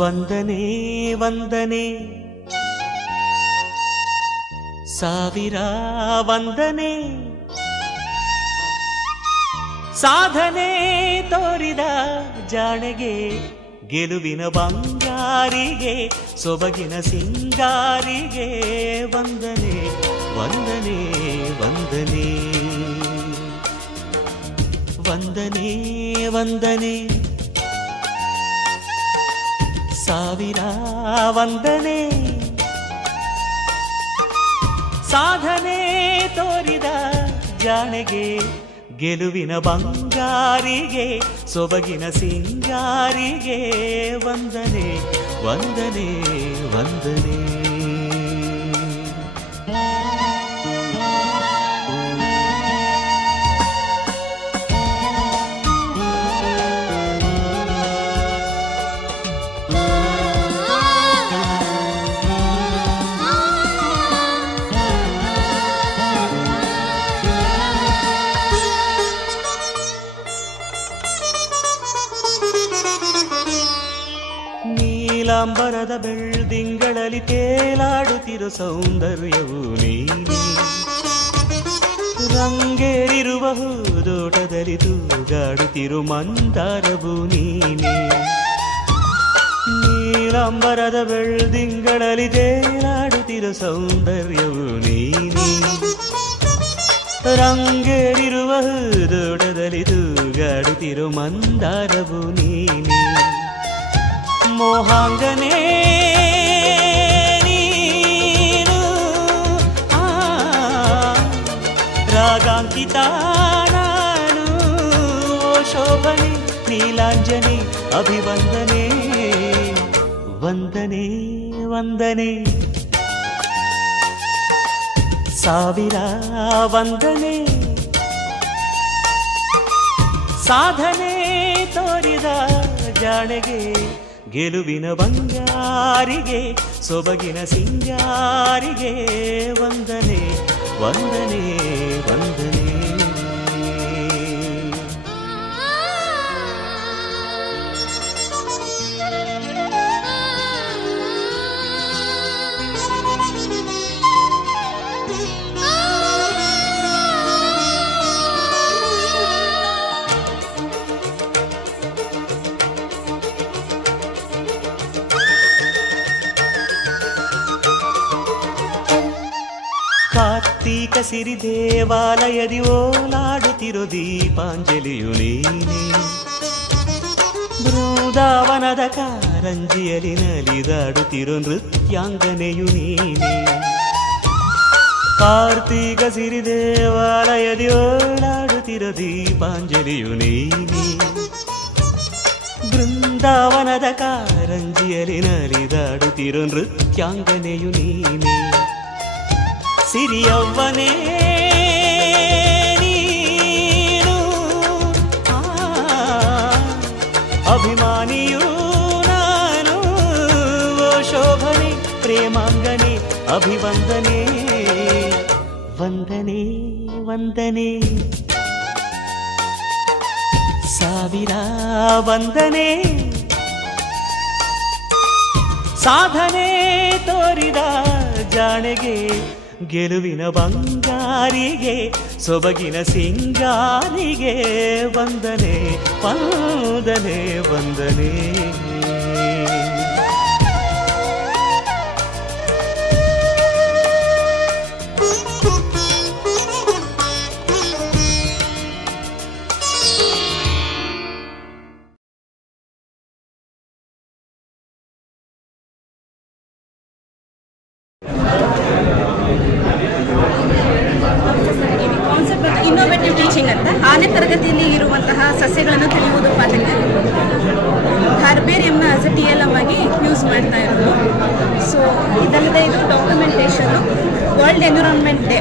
ವಂದನೆ ವಂದನೆ ಸಾವಿರ ವಂದನೆ ಸಾಧನೆ ತೋರಿದ ಜಾಣೆಗೆ ಗೆಲುವಿನ ಬಂಗಾರಿಗೆ ಸೊಬಗಿನ ಸಿಂಗಾರಿಗೆ ವಂದನೆ ವಂದನೆ ವಂದನೆ ವಂದನೆ ವಂದನೆ ಸಾವಿರ ವಂದನೆ ಸಾಧನೆ ತೋರಿದ ಜಾಣೆಗೆ ಗೆಲುವಿನ ಬಂಗಾರಿಗೆ ಸೊಬಗಿನ ಸಿಂಗಾರಿಗೆ ವಂದನೆ ವಂದನೆ ವಂದನೆ ನೀಲಾಂಬರದ ಬೆಳ್ದಿಂಗಳಲ್ಲಿ ತೇಲಾಡುತ್ತಿರೋ ಸೌಂದರ್ಯವು ನೀನೆ ರಂಗೇರಿರುವ ಹೂದೋಟದಲ್ಲಿ ತೂಗಾಡುತ್ತಿರೋ ಮಂದಾರವು ನೀನೆ ನೀಲಾಂಬರದ ಬೆಳ್ದಿಂಗಳಲ್ಲಿ ತೇಲಾಡುತ್ತಿರೋ ಸೌಂದರ್ಯವು ನೀನೆ ರಂಗೇರಿರುವ ಹೂದೋಟದಲ್ಲಿ ತೂಗಾಡುತ್ತಿರೋ ಮಂದಾರವು ನೀನೆ ಮೋಹಾಂಗನೇ ನೀನು ರಾಗಾಂಕಿತ ನಾನು ಶೋಭನೆ ನೀಲಾಂಜನೆ ಅಭಿವಂದನೆ ವಂದನೆ ವಂದನೆ ಸಾವಿರ ವಂದನೆ ಸಾಧನೆ ತೋರಿದ ಜಾಣೆಗೆ ಗೆಲುವಿನ ಬಂಗಾರಿಗೆ ಸೊಬಗಿನ ಸಿಂಗಾರಿಗೆ ವಂದನೆ ವಂದನೆ ವಂದನೆ ಕಾರ್ತೀಕ ಸಿರಿ ದೇವಾಲಯದಿ ಓಲಾಡುತ್ತಿರೋ ದೀಪಾಂಜಲಿಯು ನೀನೆ ಬೃಂದಾವನದ ಕಾರಂಜಿಯಲ್ಲಿ ನಲಿದಾಡುತ್ತಿರೋ ನೃತ್ಯಾಂಗನೆಯು ನೀನೆ ಕಾರ್ತೀಕ ಸಿರಿ ದೇವಾಲಯದಿ ಓಲಾಡುತ್ತಿರೋ ದೀಪಾಂಜಲಿಯು ನೀನೆ ಬೃಂದಾವನದ ಕಾರಂಜಿಯಲ್ಲಿ ನಲಿದಾಡುತ್ತಿರೋ ನೃತ್ಯಾಂಗನೆಯು ನೀನೆ ಸಿರಿಯವ್ವನೇ ನೀನು ಅಭಿಮಾನಿಯೂ ನಾನು ಶೋಭನೆ ಪ್ರೇಮಾಂಗನೆ ಅಭಿವಂದನೆ ವಂದನೆ ವಂದನೆ ಸಾವಿರ ವಂದನೆ ಸಾಧನೆ ತೋರಿದ ಜಾಣೆಗೆ ಗೆಲುವಿನ ಬಂಗಾರಿಗೆ ಸೊಬಗಿನ ಸಿಂಗಾರಿಗೆ ವಂದನೆ ವಂದನೆ ವಂದನೆ ಇನ್ನೋವೇಟಿವ್ ಟೀಚಿಂಗ್ ಅಂತ 6ನೇ ತರಗತಿಯಲ್ಲಿ ಇರುವಂತಹ ಸಸ್ಯಗಳನ್ನು ತಿಳಿಯುವುದು ಪಾಠಕ್ಕೆ ಹರ್ಬೇರಿಯಂನ ಆಸ್ ಎ TLM ಆಗಿ ಯೂಸ್ ಮಾಡ್ತಾ ಇರೋದು. ಸೊ ಇದಲ್ಲದೆ ಇದು ಡಾಕ್ಯುಮೆಂಟೇಷನು ವರ್ಲ್ಡ್ ಎನ್ವಿರಾನ್ಮೆಂಟ್ ಡೇ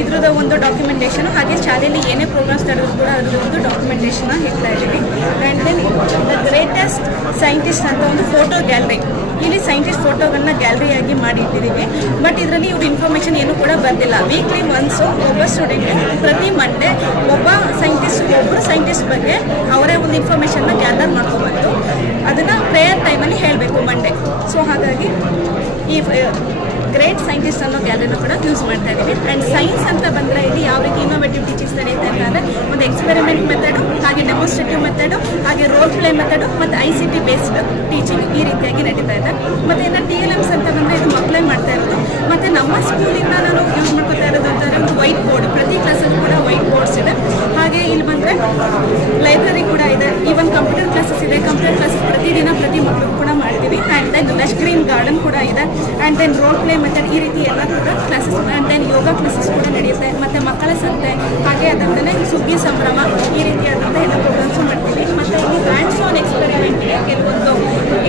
ಇದ್ರದ್ದು ಒಂದು ಡಾಕ್ಯುಮೆಂಟೇಷನ್, ಹಾಗೆ ಶಾಲೆಯಲ್ಲಿ ಏನೇ ಪ್ರೋಗ್ರಾಮ್ಸ್ ನಡೆದ್ರು ಕೂಡ ಅದ್ರದ್ದು ಒಂದು ಡಾಕ್ಯುಮೆಂಟೇಷನ್ ಹೇಳ್ತಾ ಇದ್ದೀವಿ. And then the greatest scientist ಅಂತ ಒಂದು ಫೋಟೋ ಗ್ಯಾಲರಿ, ಇಲ್ಲಿ ಸೈಂಟಿಸ್ಟ್ ಫೋಟೋಗಳನ್ನ ಗ್ಯಾಲರಿಯಾಗಿ ಮಾಡಿ ಇಟ್ಟಿದ್ದೀವಿ. ಬಟ್ ಇದರಲ್ಲಿ ಇವ್ರ ಇನ್ಫಾರ್ಮೇಷನ್ ಏನು ಕೂಡ ಬಂದಿಲ್ಲ. ವೀಕ್ಲಿ ಒನ್ಸು ಒಬ್ಬ ಸ್ಟೂಡೆಂಟ್ ಪ್ರತಿ ಮಂಡೇ ಒಬ್ಬರು ಸೈಂಟಿಸ್ಟ್ ಬಗ್ಗೆ ಅವರೇ ಒಂದು ಇನ್ಫಾರ್ಮೇಷನ್ನ ಗ್ಯಾದರ್ ಮಾಡ್ಕೊಬಂದು ಅದನ್ನು ಪ್ರೇಯರ್ ಟೈಮಲ್ಲಿ ಹೇಳಬೇಕು ಈ ಗ್ರೇಟ್ ಸೈಂಟಿಸ್ಟ್ ಅನ್ನೋ ಗ್ಯಾಲರಿನ ಕೂಡ ಯೂಸ್ ಮಾಡ್ತಾ ಇದ್ದೀವಿ. ಆ್ಯಂಡ್ ಸೈನ್ಸ್ ಅಂತ ಬಂದರೆ ಇಲ್ಲಿ ಯಾವ ರೀತಿ ಇನ್ನೋವೇಟಿವ್ ಟೀಚಿಂಗ್ಸ್ ನಡೆಯುತ್ತೆ ಅಂತಂದರೆ ಒಂದು ಎಕ್ಸ್ಪೆರಿಮೆಂಟ್ ಮೆಥಡು, ಹಾಗೆ ಡೆಮೋನ್ಸ್ಟ್ರೇಟಿವ್ ಮೆಥಡು, ಹಾಗೆ ರೋಲ್ ಪ್ಲೇ ಮೆಥಡು ಮತ್ತು ICT ಬೇಸ್ಡ್ ಟೀಚಿಂಗ್ ಈ ರೀತಿಯಾಗಿ ನಡೀತಾ ಇದೆ. ಮತ್ತು ಇನ್ನು TLMs ಅಂತ ಬಂದರೆ ಇದು ಮಕ್ಕಳೇ ಮಾಡ್ತಾ ಇರೋದು. ಮತ್ತು ನಮ್ಮ ಸ್ಕೂಲಿಂದ ನಾನು ಯೂಸ್ ಮಾಡ್ಕೊತಾ ಇರೋದು ಅಂತಂದರೆ ಒಂದು ವೈಟ್ ಬೋರ್ಡ್, ಪ್ರತಿ ಕ್ಲಾಸಲ್ಲಿ ಕೂಡ ವೈಟ್ ಬೋರ್ಡ್ಸ್ ಇದೆ. ಹಾಗೆ ಇಲ್ಲಿ ಬಂದರೆ ಲೈಬ್ರರಿ ಕೂಡ ಇದೆ, ಈವನ್ ಕಂಪ್ಯೂಟರ್ ಕ್ಲಾಸಸ್ ಇದೆ. ಕಂಪ್ಯೂಟರ್ ಕ್ಲಾಸಸ್ ಪ್ರತಿದಿನ ಪ್ರತಿ ಮಕ್ಕಳು ಕೂಡ ಮಾಡ್ತೀವಿ. And then lush green garden ಕೂಡ ಇದೆ. And then role play method ಈ ರೀತಿ ಎಲ್ಲ ಕೂಡ classes. And then yoga classes ಕೂಡ ನಡೆಯುತ್ತೆ. ಮತ್ತು ಮಕ್ಕಳ ಸಂತೆ, ಹಾಗೆ ಅದಲ್ಲದೆ ಸುಗ್ಗಿ ಸಂಭ್ರಮ ಈ ರೀತಿಯಾದಂಥ ಎಲ್ಲ ಪ್ರೋಗ್ರಾಮ್ಸು ಮಾಡ್ತೀವಿ. ಮತ್ತು ಇಲ್ಲಿ ಹ್ಯಾಂಡ್ಸ್ ಆನ್ ಎಕ್ಸ್ಪೆರಿಮೆಂಟ್ಗೆ ಕೆಲವೊಂದು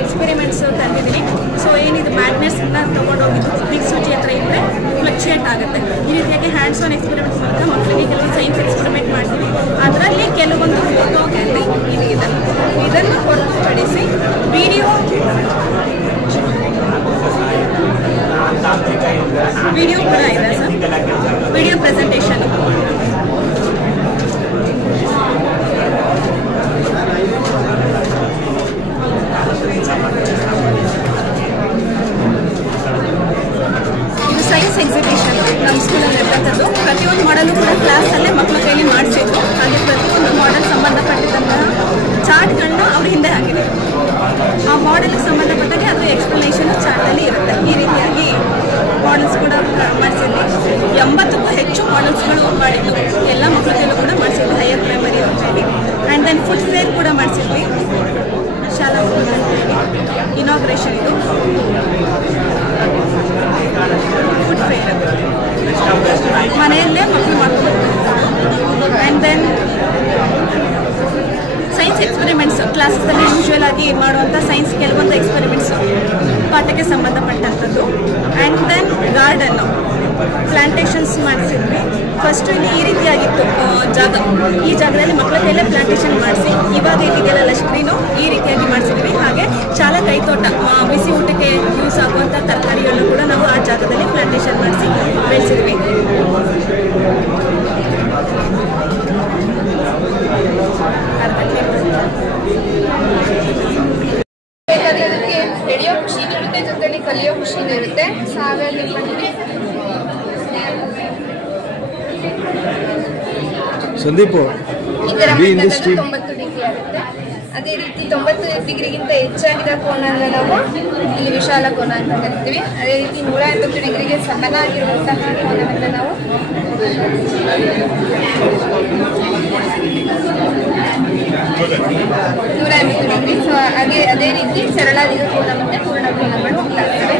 ಎಕ್ಸ್ಪೆರಿಮೆಂಟ್ಸ್ ತಂದಿದ್ದೀನಿ. ಸೊ ಏನಿದು ಮ್ಯಾಗ್ನೆಟ್ಸ್ನ ತೊಗೊಂಡೋಗಿದ್ದು ದಿಕ್ಸೂಚಿ ಹತ್ರ ಇದ್ದರೆ ಫ್ಲಕ್ಚುಯೇಟ್ ಆಗುತ್ತೆ. ಈ ರೀತಿಯಾಗಿ ಹ್ಯಾಂಡ್ಸ್ ಆನ್ ಎಕ್ಸ್ಪೆರಿಮೆಂಟ್ಸ್ ಮೂಲಕ ಮಕ್ಕಳಿಗೆ ಕೆಲವೊಂದು ಸೈನ್ಸ್ ಎಕ್ಸ್ಪೆರಿಮೆಂಟ್ ಮಾಡ್ತೀವಿ. ಅದರಲ್ಲಿ ಕೆಲವೊಂದು ಫೋಟೋ ಗ್ಯಾಲರಿ ಇದೆ. ಇದನ್ನು ಹೊರತುಪಡಿಸಿ ವಿಡಿಯೋ ಕೂಡ ಇದೆ ಸರ್, ವಿಡಿಯೋ ಪ್ರೆಸೆಂಟೇಷನ್. ಇದು ಸೈನ್ಸ್ ಎಕ್ಸಿಬಿಷನ್ ನಮ್ಮ ಸ್ಕೂಲಲ್ಲಿ ಇರ್ತಕ್ಕಂಥದ್ದು. ಪ್ರತಿಯೊಂದು ಮಾಡಲು ಕೂಡ ಕ್ಲಾಸಲ್ಲೇ ಮಕ್ಕಳ ಕೈಲಿ ಮಾಡಿಸಿದ್ರು. ಹಾಗೆ ಪ್ರತಿಯೊಂದು ಮಾಡೆಲ್ ಸಂಬಂಧಪಟ್ಟಿದ್ದಂತಹ ಚಾರ್ಟ್ಗಳನ್ನ ಅವ್ರ ಹಿಂದೆ ಹಾಕಿದೆ. ಆ ಮಾಡೆಲ್ಗೆ ಸಂಬಂಧಪಟ್ಟಾಗೆ ಅದು ಎಕ್ಸ್ಪ್ಲನೇಷನ್ ಚಾರ್ಟಲ್ಲಿ ಇರುತ್ತೆ. ಈ ರೀತಿಯಾಗಿ ಮಾಡೆಲ್ಸ್ ಕೂಡ ಮಾಡಿಸಿದ್ವಿ. 80ಕ್ಕೂ ಹೆಚ್ಚು ಮಾಡೆಲ್ಸ್ಗಳು ಮಾಡಿದ್ದು ಎಲ್ಲ ಮಕ್ಕಳಿಗೆಲ್ಲೂ ಕೂಡ ಮಾಡಿಸಿದ್ವಿ, ಹೈಯರ್ ಪ್ರೈಮರಿ ಅಂತೇಳಿ. ಆ್ಯಂಡ್ ದೆನ್ ಫುಡ್ ಫೇರ್ ಕೂಡ ಮಾಡಿಸಿದ್ವಿ, ಶಾಲಾ ಮಕ್ಕಳು ಅಂತೇಳಿ. ಇನಾಗ್ರೇಷನ್ ಇದು ಫುಡ್ ಫೇರ್, ಮನೆಯಲ್ಲೇ ಮಕ್ಕಳು ಮಾಡ್ಕೊಂಡು. ಆ್ಯಂಡ್ ದೆನ್ ಸೈನ್ಸ್ ಎಕ್ಸ್ಪೆರಿಮೆಂಟ್ಸ್ ಕ್ಲಾಸಲ್ಲಿ ಯೂಶ್ವಲ್ ಆಗಿ ಮಾಡುವಂಥ ಸೈನ್ಸ್ ಕೆಲವೊಂದು ಎಕ್ಸ್ಪೆರಿಮೆಂಟ್ಸು ಪಾಠಕ್ಕೆ ಸಂಬಂಧಪಟ್ಟಂಥದ್ದು. ಆ್ಯಂಡ್ ದೆನ್ ಗಾರ್ಡನ್ನು ಪ್ಲಾಂಟೇಷನ್ಸ್ ಮಾಡಿಸಿದ್ವಿ. ಫಸ್ಟು ಇಲ್ಲಿ ಈ ರೀತಿಯಾಗಿತ್ತು ಜಾಗ, ಈ ಜಾಗದಲ್ಲಿ ಮಕ್ಕಳ ಕೈಲೇ ಪ್ಲಾಂಟೇಷನ್ ಮಾಡಿಸಿ, ಇವಾಗ ಇಲ್ಲಿದೆಲ್ಲ ಲಶ್ಕರಿನೂ ಈ ರೀತಿಯಾಗಿ ಮಾಡಿಸಿದ್ವಿ. ಹಾಗೆ ಶಾಲಾ ಕೈತೋಟ, ಬಿಸಿ ಊಟಕ್ಕೆ ಯೂಸ್ ಆಗುವಂಥ ತರಕಾರಿಗಳನ್ನು ಕೂಡ ನಾವು ಆ ಜಾಗದಲ್ಲಿ ಪ್ಲಾಂಟೇಷನ್ ಮಾಡಿಸಿ ಬೆಳೆಸಿದ್ವಿ. ಕಲಿಯೋದಕ್ಕೆ ನಡೆಯೋ ಖುಷಿನೂ ಇರುತ್ತೆ, ಜೊತೆಲಿ ಕಲಿಯೋ ಖುಷಿನೂ ಇರುತ್ತೆ. ಹಾಗಾಗಿ ಸಂದೀಪ್ ಇದರ 90 ಡಿಗ್ರಿ ಆಗುತ್ತೆ. ಅದೇ ರೀತಿ 90 ಡಿಗ್ರಿಗಿಂತ ಹೆಚ್ಚಾಗಿರೋ ಕೋನನ್ನು ನಾವು ಇಲ್ಲಿ ವಿಶಾಲ ಕೋನ ಅಂತ ಕರಿತೀವಿ. ಅದೇ ರೀತಿ 180 ಡಿಗ್ರಿಗೆ ಸಮನಾಗಿರುವಂತಹ ಕೋನವನ್ನು ನಾವು 180 ಡಿಗ್ರಿ. ಸೊ ಅದೇ ರೀತಿ ಸರಳಾದಿಗ ಕೋನ ಮತ್ತು ಪೂರ್ಣ ಕೋನಗಳು ಉಂಟಾಗ್ತವೆ.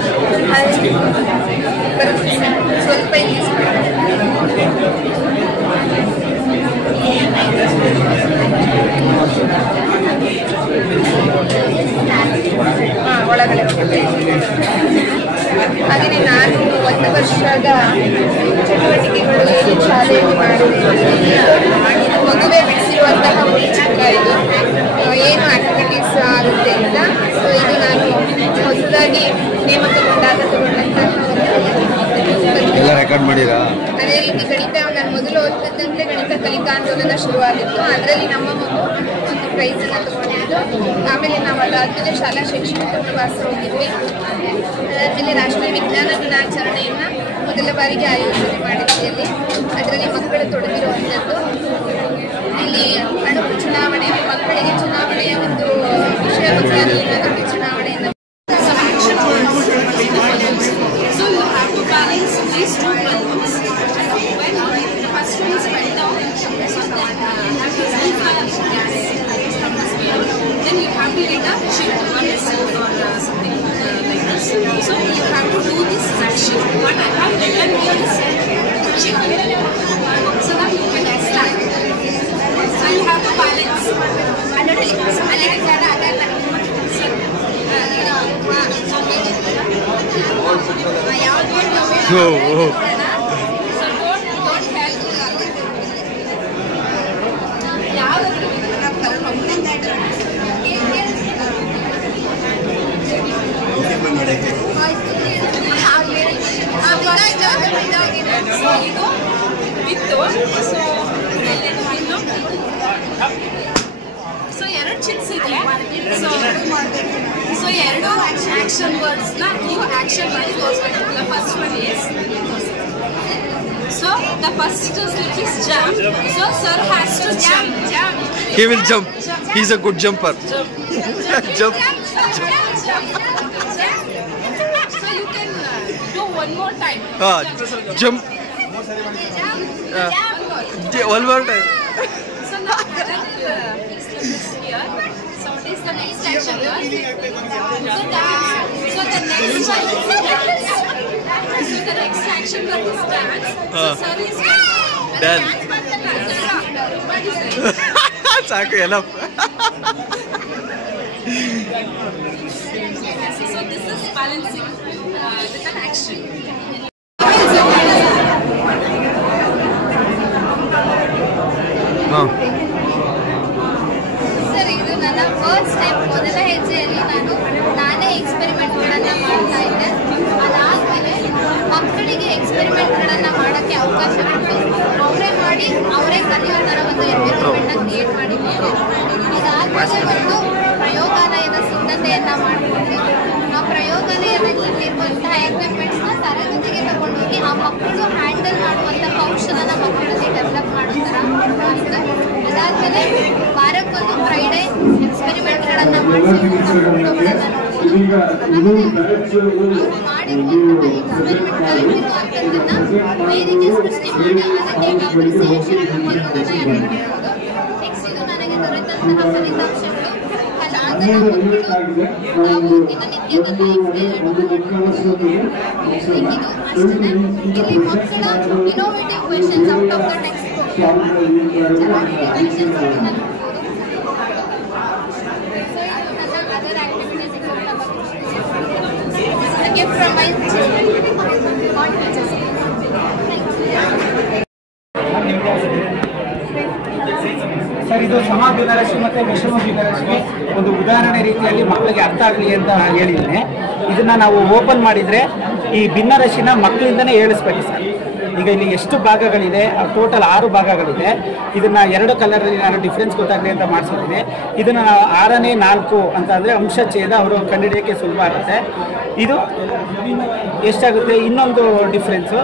ಸ್ವಲ್ಪ ಒಳಗಡೆ ಹೋಗುತ್ತೆ. ಹಾಗೆಯೇ ನಾನು 1 ವರ್ಷದ ಚಟುವಟಿಕೆಗಳು ಏನು ಶಾಲೆಯಲ್ಲಿ ಮಾಡಿದೆ, ಮಗುವೆ ಬಿಡಿಸಿರುವಂತಹ ಚಿತ್ರ ಇದು ಏನು ಆಕ್ಟಿವಿಟೀಸ್ ಆಗುತ್ತೆ ಅಂತ. ಸೊ ಇದು ನಾನು ಹೊಸದಾಗಿ ನೇಮಕಗೊಂಡಾಗ ತಗೊಂಡಂತಹ ಎಲ್ಲ ರೆಕಾರ್ಡ್ ಮಾಡಿರಾ? ಅದೇ ರೀತಿ ಗಣಿತ ನಾನು ಮೊದಲು ಓದ್ತಿದ್ದಂತೆ ಗಣಿತ ಕಲಿಕಾ ಆಂದೋಲನ ಶುರುವಾಗಿತ್ತು. ಅದರಲ್ಲಿ ನಮ್ಮ ಮಗು ಒಂದು ಪ್ರೈಸನ್ನು ತಗೊಂಡಿದ್ದು. ಆಮೇಲೆ ನಾವು ಅದಾದಮೇಲೆ ಶಾಲಾ ಶೈಕ್ಷಣಿಕ ಪ್ರವಾಸ ಹೋಗಿದ್ವಿ. ಅದಾದಮೇಲೆ ರಾಷ್ಟ್ರೀಯ ವಿಜ್ಞಾನ ದಿನಾಚರಣೆಯನ್ನು ಮೊದಲ ಬಾರಿಗೆ ಆಯೋಜನೆ ಮಾಡಿದ್ವಿ. ಅದರಲ್ಲಿ ಮಕ್ಕಳು ತೊಡಗಿರುವಂಥದ್ದು. ಇಲ್ಲಿ ಅಣುಕು ಚುನಾವಣೆ, ಮಕ್ಕಳಿಗೆ ಚುನಾವಣೆಯ ಒಂದು ವಿಷಯ ಗೊತ್ತಾಗಲಿಲ್ಲ, ಚುನಾವಣೆಯನ್ನು then you have to get a sheet or something like this. So you have to do this sheet. What I have written here is sheet. So that you can start. So you have to balance. So ಎರಡು chips ಇದೆ. So ಎರಡು action words na ನೀವು action ಮಾಡಿ ತೋರಿಸಬೇಕು. The first one is so the first step is jump. So sir has to jump. He will jump. He's a good jumper. Jump. So you can do one more time. Jump. One more time. So now is here. So what is the next action here? So the next one is dance. So the next action word is dance. So sir is Done. What is it? Saku enough. So this is balancing with an action. Sir ಇದು ನನ್ನ first step. ಮೊದಲ ಹೆಜ್ಜೆಯಲ್ಲಿ ನಾನೇ ಎಕ್ಸ್ಪೆರಿಮೆಂಟ್ಗಳನ್ನು ಮಾಡ್ತಾ ಇದ್ದೆ. ಅದಾದಮೇಲೆ ಮಕ್ಕಳಿಗೆ ಎಕ್ಸ್ಪೆರಿಮೆಂಟ್ಗಳನ್ನು ಮಾಡೋಕ್ಕೆ ಅವಕಾಶ ಕೊಟ್ಟು ಅವರೇ ಮಾಡಿ ಅವರೇ ಕಲಿಯೋ ಥರ ಒಂದು ಎನ್ವಿರಾನ್ಮೆಂಟ್ನ ಕ್ರಿಯೇಟ್ ಮಾಡಿದ್ದೇನೆ. ಅದಾದಮೇಲೆ ಒಂದು ಪ್ರಯೋಗಾಲಯದ ಸಿದ್ಧತೆಯನ್ನು ಮಾಡಿಕೊಂಡು ಆ ಪ್ರಯೋಗಾಲಯದಲ್ಲಿರುವಂತಹ ಎಕ್ವಿಪ್ಮೆಂಟ್ಸ್ನ ತರಗತಿಗೆ ತಗೊಂಡೋಗಿ ಆ ಮಕ್ಕಳು ಹ್ಯಾಂಡಲ್ ಮಾಡುವಂಥ ಕೌಶಲನ ಮಕ್ಕಳಲ್ಲಿ ಡೆವಲಪ್ ಮಾಡೋ ಥರ ಮಾಡಿದ್ದು. ಅದಾದಮೇಲೆ ವಾರಕ್ಕೊಂದು ಫ್ರೈಡೇ ಎಕ್ಸ್ಪೆರಿಮೆಂಟ್ಗಳನ್ನು ಮಾಡಿಸಿ ಫೋಟೋಗಳನ್ನು ಅವರು ಮಾಡಿರುವಂತಹ ಎಕ್ಸ್ಪೆರಿಮೆಂಟ್ ಕಲಿತಿರುವಂಥದ್ದನ್ನು ವೇದಿಕೆ ಸೃಷ್ಟಿ ಮಾಡಿ ಅದಕ್ಕೆ ಅಪ್ರಿಸಿಯೇಷನ್ ಕೊಡುವುದನ್ನು ಹೇಳ್ಬೋದು. ನೆಕ್ಸ್ಟ್ ಇದು ನನಗೆ ದೊರೆತಂತಹ ಫಲಿತಾಂಶಗಳು ಕಲಾವಿದರ ಮಕ್ಕಳು ನಾವು ದಿನನಿತ್ಯದ ಲೈಫ್ಗೆ ಸಿಕ್ಕಿದ್ದು ಅಷ್ಟೇ. ಇಲ್ಲಿ ಮಕ್ಕಳ innovative questions out of the text book ಚೆನ್ನಾಗಿದೆ ಕ್ವೆಶನ್ಸ್ ಅದನ್ನು ನೋಡ್ಬೋದು. ಸೊ ಇದು ನನ್ನ other activities gift from my teachers. Sir, ಇದು ಸಮ ಭಿನ್ನರಾಶಿ ಮತ್ತು ವಿಷಮ ಭಿನ್ನರಾಶಿಗೆ ಒಂದು ಉದಾಹರಣೆ ರೀತಿಯಲ್ಲಿ ಮಕ್ಕಳಿಗೆ ಅರ್ಥ ಆಗಲಿ ಅಂತ ಹೇಳಿದ್ದೇನೆ. ಇದನ್ನು ನಾವು ಓಪನ್ ಮಾಡಿದರೆ ಈ ಭಿನ್ನರಾಶಿನ ಮಕ್ಕಳಿಂದನೇ ಹೇಳಿಸ್ಬೇಕು ಸರ್. ಈಗ ಇಲ್ಲಿ ಎಷ್ಟು ಭಾಗಗಳಿದೆ, ಟೋಟಲ್ 6 ಭಾಗಗಳಿದೆ. ಇದನ್ನು 2 ಕಲರಲ್ಲಿ ನಾನು ಡಿಫ್ರೆನ್ಸ್ ಗೊತ್ತಾಗಲಿ ಅಂತ ಮಾಡಿಸಿದ್ದೀನಿ. ಇದನ್ನು ನಾವು 6ನೇ 4 ಅಂತ ಅಂದರೆ ಅಂಶಛೇದ ಅವರು ಕಂಡುಹಿಡಿಯೋಕ್ಕೆ ಸುಲಭ ಆಗುತ್ತೆ. ಇದು ಎಷ್ಟಾಗುತ್ತೆ ಇನ್ನೊಂದು ಡಿಫ್ರೆನ್ಸು,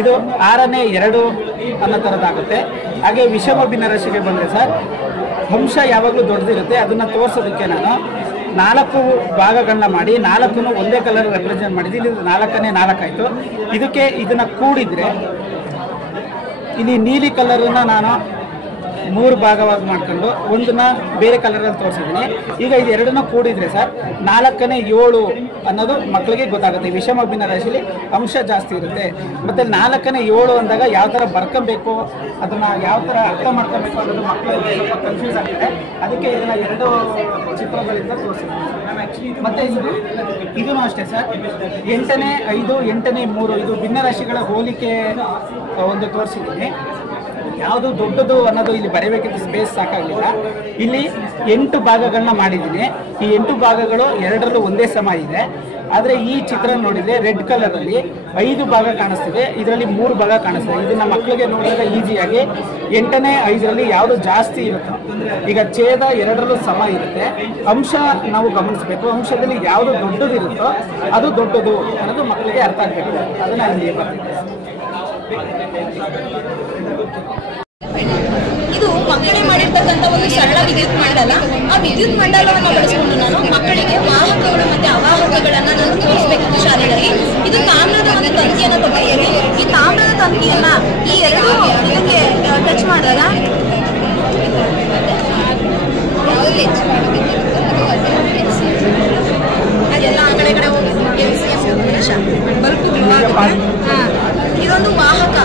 ಇದು 6ನೇ 2 ಅನ್ನೋ ಥರದ್ದಾಗುತ್ತೆ. ಹಾಗೆ ವಿಷಮ ಭಿನ್ನರಾಶಿಗೆ ಬಂದರೆ ಸರ್, ಅಂಶ ಯಾವಾಗಲೂ ದೊಡ್ಡದಿರುತ್ತೆ. ಅದನ್ನು ತೋರಿಸೋದಕ್ಕೆ ನಾನು 4 ಭಾಗಗಳನ್ನ ಮಾಡಿ 4 ಒಂದೇ ಕಲರ್ ರೆಪ್ರೆಸೆಂಟ್ ಮಾಡಿದ್ದೀನಿ. ಇದು 4ನೇ 4 ಆಯಿತು. ಇದಕ್ಕೆ ಇದನ್ನು ಕೂಡಿದರೆ ಇಲ್ಲಿ ನೀಲಿ ಕಲರನ್ನು ನಾನು 3 ಭಾಗವಾಗಿ ಮಾಡ್ಕೊಂಡು ಒಂದನ್ನ ಬೇರೆ ಕಲರಲ್ಲಿ ತೋರಿಸಿದ್ದೀನಿ. ಈಗ ಇದು 2 ಕೂಡಿದರೆ ಸರ್ 4ನೇ 7 ಅನ್ನೋದು ಮಕ್ಕಳಿಗೆ ಗೊತ್ತಾಗುತ್ತೆ. ವಿಷಮ ಭಿನ್ನರಾಶಿಲಿ ಅಂಶ ಜಾಸ್ತಿ ಇರುತ್ತೆ. ಮತ್ತು 4ನೇ 7 ಅಂದಾಗ ಯಾವ ಥರ ಬರ್ಕೊಬೇಕು, ಅದನ್ನು ಯಾವ ಥರ ಅರ್ಥ ಮಾಡ್ಕೊಬೇಕು ಅನ್ನೋದು ಮಕ್ಕಳಿಗೆ ಸ್ವಲ್ಪ ಕನ್ಫ್ಯೂಸ್ ಆಗುತ್ತೆ. ಅದಕ್ಕೆ ಇದನ್ನು 2 ಚಿತ್ರಗಳಿಂದ ತೋರಿಸಿದ್ದೀನಿ. ಮತ್ತು ಇದೂ ಅಷ್ಟೇ ಸರ್, 8ನೇ 5, 8ನೇ 3 ಇದು ಭಿನ್ನರಾಶಿಗಳ ಹೋಲಿಕೆ ಒಂದು ತೋರಿಸಿದ್ದೀನಿ. ಯಾವುದು ದೊಡ್ಡದು ಅನ್ನೋದು ಇಲ್ಲಿ ಬರೀಬೇಕಿದ್ದು ಸ್ಪೇಸ್ ಸಾಕಾಗಲಿಲ್ಲ. ಇಲ್ಲಿ 8 ಭಾಗಗಳನ್ನ ಮಾಡಿದ್ದೀನಿ. ಈ 8 ಭಾಗಗಳು 2ರಲ್ಲೂ ಒಂದೇ ಸಮ ಇದೆ. ಆದರೆ ಈ ಚಿತ್ರ ನೋಡಿದರೆ ರೆಡ್ ಕಲರಲ್ಲಿ 5 ಭಾಗ ಕಾಣಿಸ್ತಿದೆ, ಇದರಲ್ಲಿ 3 ಭಾಗ ಕಾಣಿಸ್ತಿದೆ. ಇದನ್ನು ಮಕ್ಕಳಿಗೆ ನೋಡಿದಾಗ ಈಸಿಯಾಗಿ 8ನೇ 5ರಲ್ಲಿ ಯಾವುದು ಜಾಸ್ತಿ ಇರುತ್ತೋ, ಈಗ ಛೇದ 2ರಲ್ಲೂ ಸಮ ಇರುತ್ತೆ. ಅಂಶ ನಾವು ಗಮನಿಸಬೇಕು. ಅಂಶದಲ್ಲಿ ಯಾವುದು ದೊಡ್ಡದಿರುತ್ತೋ ಅದು ದೊಡ್ಡದು ಅನ್ನೋದು ಮಕ್ಕಳಿಗೆ ಅರ್ಥ ಆಗಬೇಕು. ಅದನ್ನು ಇಲ್ಲಿ ಬರ್ತಿದೆ. ಇದು ಮಕ್ಕಳಿಗೆ ಮಾಡಿರ್ತಕ್ಕಂಥ ಒಂದು ಸರಳ ವಿದ್ಯುತ್ ಮಂಡಲ. ಆ ವಿದ್ಯುತ್ ಮಂಡಲವನ್ನು ಬಳಸಿಕೊಂಡು ನಾನು ಮಕ್ಕಳಿಗೆ ವಾಹಕಗಳು ಮತ್ತು ಅವಾಹಕಗಳನ್ನು ನಾನು ತೋರಿಸಬೇಕಿತ್ತು ಶಾಲೆಗಳಲ್ಲಿ. ಇದು ತಾಮ್ರದ ಒಂದು ತಂತಿಯನ್ನು ತಗೊಂಡಿದ್ದೀನಿ. ಈ ತಾಮ್ರದ ತಂತಿಯನ್ನು ಈ 2 ಇದಕ್ಕೆ ಟಚ್ ಮಾಡಿದಾಗ ಅದೆಲ್ಲ ಆ ಕಡೆ ಹೋಗಿ ಬಲ್ಬು ಇದೊಂದು ವಾಹಕ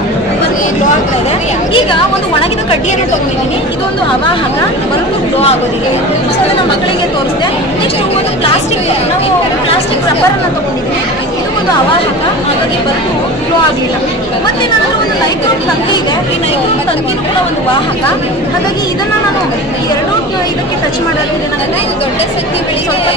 ಗ್ಲೋ ಆಗ್ತಾ ಇದೆ. ಈಗ ಒಂದು ಒಣಗಿದ ಕಡ್ಡಿಯನ್ನು ತಗೊಂಡಿದ್ದೀನಿ. ಇದೊಂದು ಅವಾಹಕ, ಬಲ್ಬು ಗ್ಲೋ ಆಗೋದಿಲ್ಲ. ಸೊ ನನ್ನ ಮಕ್ಕಳಿಗೆ ತೋರಿಸಿದೆ. ನೆಕ್ಸ್ಟ್ ಒಂದು ಪ್ಲಾಸ್ಟಿಕ್ ರಬ್ಬರನ್ನು ತಗೊಂಡಿದ್ದೀನಿ. ಇದು ಒಂದು ಅವಾಹಕ, ಹಾಗಾಗಿ ಬಲ್ಬು ಗ್ಲೋ ಆಗಲಿಲ್ಲ. ಮತ್ತೆ ನಾನು ಒಂದು ನೈಕ್ರೋನ್ ತಂತಿ ಇದೆ. ಈ ನೈಕ್ರೋನ್ ತಂತಿನೂ ಕೂಡ ಒಂದು ವಾಹಕ, ಹಾಗಾಗಿ ಇದನ್ನು ನಾನು ಈ 2 ಇದಕ್ಕೆ ಟಚ್ ಮಾಡೋದ್ರಿಂದ ನನಗೆ ಇದು ದೊಡ್ಡ ಶಕ್ತಿ ಸ್ವಲ್ಪ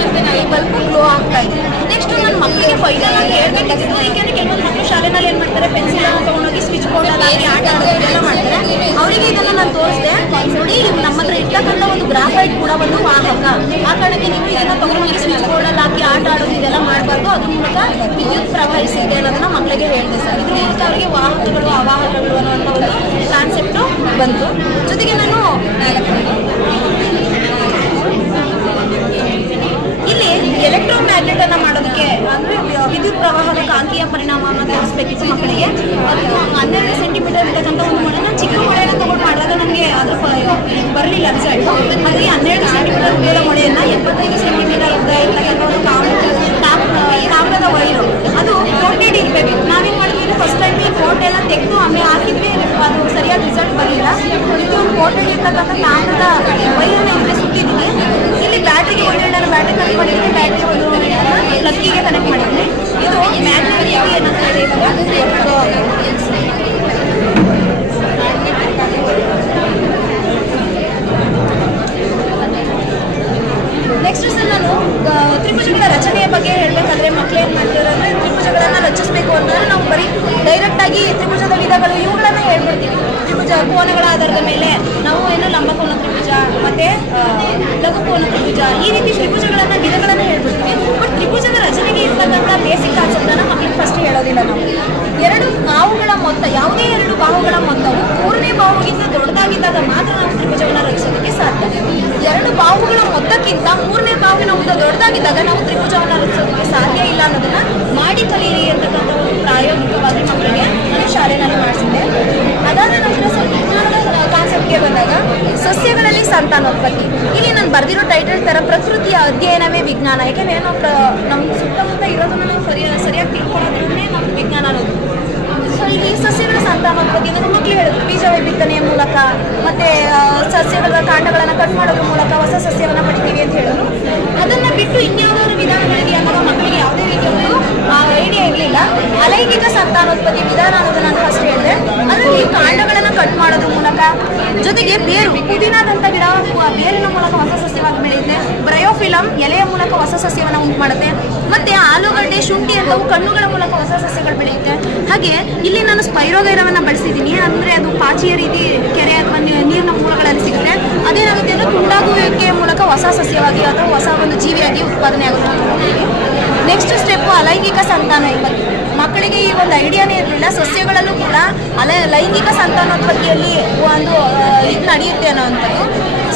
ಮತ್ತೆ ನಾನು ಬಲ್ಬು ಗ್ಲೋ ಆಗ್ತಾ ಇದೆ. ನೆಕ್ಸ್ಟ್ ನನ್ನ ಮಕ್ಕಳಿಗೆ ಫೈನಲ್ ಆಗಿ ಹೇಳ್ಬೇಕಿತ್ತು. ಏಕೆಂದರೆ ಕೆಲವೊಂದು ಮಕ್ಕಳು ಶಾಲೆನಲ್ಲಿ ಏನು ಮಾಡ್ತಾರೆ, ಪೆನ್ಸಿಲನ್ನು ತೊಗೊಂಡೋಗಿ ಸ್ವಿಚ್ ಬೋರ್ಡಲ್ಲಿ ಆಟ ಆಡೋದೆಲ್ಲ ಮಾಡ್ತಾರೆ. ಅವರಿಗೆ ಇದನ್ನು ನಾನು ತೋರಿಸಿದೆ. ನೋಡಿ ನಮ್ಮ ಹತ್ರ ಇರ್ತಕ್ಕಂಥ ಒಂದು ಗ್ರಾಫೈಟ್ ಕೂಡ ಒಂದು ವಾಹಕ. ಆ ಕಾರಣಕ್ಕೆ ನೀವು ಇದನ್ನು ತಗೊಂಡು ಸ್ವಿಚ್ ಬೋರ್ಡಲ್ಲಿ ಹಾಕಿ ಆಟ ಆಡೋದು ಇದೆಲ್ಲ ಮಾಡಬಾರ್ದು. ಅದ್ರ ಮೂಲಕ ವಿದ್ಯುತ್ ಪ್ರವಹಿಸಿದೆ ಅನ್ನೋದನ್ನ ಮಕ್ಕಳಿಗೆ ಹೇಳಿದೆ ಸರ್. ಇದ್ರ ಮೂಲಕ ಅವರಿಗೆ ವಾಹಕಗಳು ಅವಾಹಕಗಳು ಅನ್ನೋ ಒಂದು ಕಾನ್ಸೆಪ್ಟು ಬಂತು. ಜೊತೆಗೆ ನಾನು ಇಲ್ಲಿ ಎಲೆಕ್ಟ್ರೋಮ್ಯಾಗ್ನೆಟ್ ಅನ್ನ ಮಾಡೋದಕ್ಕೆ ಅಂದ್ರೆ ವಿದ್ಯುತ್ ಪ್ರವಾಹದ ಕಾಂತೀಯ ಪರಿಣಾಮವನ್ನು ತೋರಿಸ್ಬೇಕಿತ್ತು ಮಕ್ಕಳಿಗೆ. ಅದು 12 ಸೆಂಟಿಮೀಟರ್ ಇರ್ತಕ್ಕಂಥ ಒಂದು ಮೊಳೆನ ಚಿಕ್ಕ ಮೊಳೆನ ತಗೊಂಡು ಮಾಡಿದಾಗ ನನಗೆ ಅದ್ರ ಬರಲಿಲ್ಲ ರಿಸಲ್ಟ್. ಹಾಗಾಗಿ 12 ಸೆಂಟಿಮೀಟರ್ ಉದ್ದದ ಮೊಳೆಯನ್ನ 75 ಸೆಂಟಿಮೀಟರ್ ಉದ್ದ ಇರ್ತಕ್ಕಂಥ ಒಂದು ತಾಮ್ರದ ವೈರು ಅದು ಕೋಟೆಡ್ ಇರಬೇಕು. ನಾವೇನು ಮಾಡಿದ್ವಿ ಫಸ್ಟ್ ಟೈಮ್ ಈ ಕೋಟೆ ಎಲ್ಲ ತೆಗೆದು ಆಮೇಲೆ ಹಾಕಿದ್ವಿ, ಅದು ಸರಿಯಾದ ರಿಸಲ್ಟ್ ಬರಲಿಲ್ಲ. ಇದು ಕೋಟೆಡ್ ಇರ್ತಕ್ಕಂಥ ತಾಮ್ರದ ವೈರನ್ನ ಇಲ್ಲಿ ಸುಟ್ಟಿದ್ದೀನಿ. ಇಲ್ಲಿ ಬ್ಯಾಟ್ರಿಗೆ ಒಳ್ಳೆಯ ಬ್ಯಾಟ್ರಿ ಕನೆಕ್ಟ್ ಮಾಡಿದ್ದೀನಿ, ಬ್ಯಾಟ್ರಿ ಒಂದು ಪ್ಲಗ್ಗಿಗೆ ಕನೆಕ್ಟ್ ಮಾಡಿದ್ದೀನಿ. ಇದು ಮ್ಯಾಗ್ನೆಟಿಕ್ ಏನಂತ ಹೇಳಿ ನೆಕ್ಸ್ಟ್ ಸರ್ ನಾನು ತ್ರಿಭುಜಗಳ ರಚನೆಯ ಬಗ್ಗೆ ಹೇಳಬೇಕಾದ್ರೆ ಮಕ್ಕಳು ಏನು ಮಾಡ್ತಾರೆ ಅಂದರೆ ತ್ರಿಭುಜಗಳನ್ನು ರಚಿಸಬೇಕು ಅಂತಂದರೆ ನಾವು ಬರೀ ಡೈರೆಕ್ಟಾಗಿ ತ್ರಿಭುಜದ ವಿಧಗಳು ಇವುಗಳನ್ನು ಹೇಳ್ಬಿಡ್ತೀವಿ. ತ್ರಿಭುಜ ಕೋನಗಳ ಆಧಾರದ ಮೇಲೆ ನಾವು ಏನು ಲಂಬಕೋನ ತ್ರಿಭುಜ ಮತ್ತು ಲಘುಕೋನ ತ್ರಿಭುಜ ಈ ರೀತಿ ತ್ರಿಭುಜಗಳನ್ನು ವಿಧಗಳನ್ನು ಹೇಳ್ಬಿಡ್ತೀವಿ. ಬಟ್ ತ್ರಿಭುಜದ ರಚನೆಗೆ ಇರ್ತಕ್ಕಂಥ ಬೇಸಿಕ್ ಕಾನ್ಸೆಪ್ಟನ್ನು ಮಕ್ಕಳಿಗೆ ಫಸ್ಟ್ ಹೇಳೋದಿಲ್ಲ ನಾವು. ಎರಡು ಬಾಹುಗಳ ಮೊತ್ತ, ಯಾವುದೇ ಎರಡು ಬಾಹುಗಳ ಮೊತ್ತವು ಮೂರನೇ ಬಾಹುಗಿಂತ ದೊಡ್ಡದಾಗಿದ್ದಾಗ ಮಾತ್ರ ನಾವು ತ್ರಿಭುಜವನ್ನು ರಚಿಸೋದಕ್ಕೆ ಸಾಧ್ಯ. ಎರಡು ಬಾಹುಗಳ ಮೊತ್ತಕ್ಕಿಂತ ಮೂರನೇ ಬಾಹುವಿನ ಉದ್ದ ದೊಡ್ಡದಾಗಿದ್ದಾಗ ನಾವು ತ್ರಿಭುಜವನ್ನು ರಚಿಸೋದಕ್ಕೆ ಸಾಧ್ಯ ಇಲ್ಲ ಅನ್ನೋದನ್ನ ಮಾಡಿ ಕಲೀರಿ ಅಂತಕ್ಕಂಥ ಒಂದು ಪ್ರಾಯೋಗಿಕವಾಗಿ ಮಕ್ಕಳಿಗೆ ನಾನು ಶಾಲೆಯಲ್ಲಿ ಮಾಡಿಸಿದ್ದೆ. ಅದಾದ ನಂತರ ವಿಜ್ಞಾನದ ಕಾನ್ಸೆಪ್ಟ್ಗೆ ಬಂದಾಗ ಸಸ್ಯಗಳಲ್ಲಿ ಸಂತಾನೋತ್ಪತ್ತಿ. ಇಲ್ಲಿ ನಾನು ಬರೆದಿರೋ ಟೈಟಲ್ ಥರ ಪ್ರಕೃತಿಯ ಅಧ್ಯಯನವೇ ವಿಜ್ಞಾನ. ಯಾಕೆಂದರೆ ನಾವು ನಮ್ಮ ಸುತ್ತಮುತ್ತ ಇರೋದನ್ನು ನಾವು ಸರಿಯಾಗಿ ತಿಳ್ಕೊಳ್ಳೋದ್ರೇ ನಮ್ಮ ವಿಜ್ಞಾನ ಅನ್ನೋದು. ಸೊ ಇಲ್ಲಿ ಸಸ್ಯಗಳ ಸಂತಾನೋತ್ಪತ್ತಿ ಅಂದರೆ ಮಕ್ಕಳು ಹೇಳಿದ್ರು ಬೀಜ ಬಿತ್ತನೆಯ ಮೂಲಕ ಮತ್ತು ಸಸ್ಯಗಳ ಕಾಂಡಗಳನ್ನು ಕಟ್ ಮಾಡೋದ್ರ ಮೂಲಕ ಹೊಸ ಸಸ್ಯವನ್ನು ಪಡಿತೀವಿ ಅಂತ ಹೇಳಿದ್ರು. ಅದನ್ನು ಬಿಟ್ಟು ಇನ್ಯಾವುದಾದ್ರು ವಿಧಾನಗಳಿಗೆ ಅನ್ನೋ ಮಕ್ಕಳಿಗೆ ಯಾವುದೇ ರೀತಿಯ ಒಂದು ಐಡಿಯಾ ಇರಲಿಲ್ಲ. ಅಲೈಂಗಿಕ ಸಂತಾನೋತ್ಪತ್ತಿ ವಿಧಾನ ಅನ್ನೋದು ನಾನು ಫಸ್ಟ್ ಹೇಳಿದೆ. ಅದರಲ್ಲಿ ಕಾಂಡಗಳನ್ನು ಕಟ್ ಮಾಡೋದ್ರ ಮೂಲಕ, ಜೊತೆಗೆ ಬೇರು ಪುದೀನಾದಂಥ ಗಿಡ ಬೇರಿನ ಮೂಲಕ ಹೊಸ ಸಸ್ಯವಾಗಿ ಬೆಳೆಯುತ್ತೆ. ಬ್ರಯೋಫಿಲಮ್ ಎಲೆಯ ಮೂಲಕ ಹೊಸ ಸಸ್ಯವನ್ನು ಉಂಟು ಮಾಡುತ್ತೆ. ಮತ್ತು ಆಲೂಗಡ್ಡೆ, ಶುಂಠಿ ಅಂತವು ಕಣ್ಣುಗಳ ಮೂಲಕ ಹೊಸ ಸಸ್ಯಗಳು ಬೆಳೆಯುತ್ತೆ. ಹಾಗೆ ಇಲ್ಲಿ ನಾನು ಸ್ಪೈರೋಗೈರವನ್ನು ಬಳಸಿದ್ದೀನಿ. ಅಂದರೆ ಅದು ಪಾಚಿಯ ರೀತಿ ಕೆರೆ ಅಥವಾ ನೀರಿನ ಮೂಲಗಳಲ್ಲಿ ಸಿಗುತ್ತೆ. ಅದೇನಾಗುತ್ತೆ ಅಂದರೆ ತುಂಡಾಗುವಿಕೆಯ ಮೂಲಕ ಹೊಸ ಸಸ್ಯವಾಗಿ ಅಥವಾ ಹೊಸ ಒಂದು ಜೀವಿಯಾಗಿ ಉತ್ಪಾದನೆ ಆಗುತ್ತೆ. ನೆಕ್ಸ್ಟ್ ಸ್ಟೆಪ್ಪು ಅಲೈಂಗಿಕ ಸಂತಾನೋತ್ಪತ್ತಿ. ಮಕ್ಕಳಿಗೆ ಈ ಒಂದು ಐಡಿಯಾನೇ ಇರಲಿಲ್ಲ. ಸಸ್ಯಗಳಲ್ಲೂ ಕೂಡ ಲೈಂಗಿಕ ಸಂತಾನೋತ್ಪತ್ತಿಯಲ್ಲಿ ಒಂದು ಇದು ನಡೆಯುತ್ತೆ ಅನ್ನೋವಂಥದ್ದು.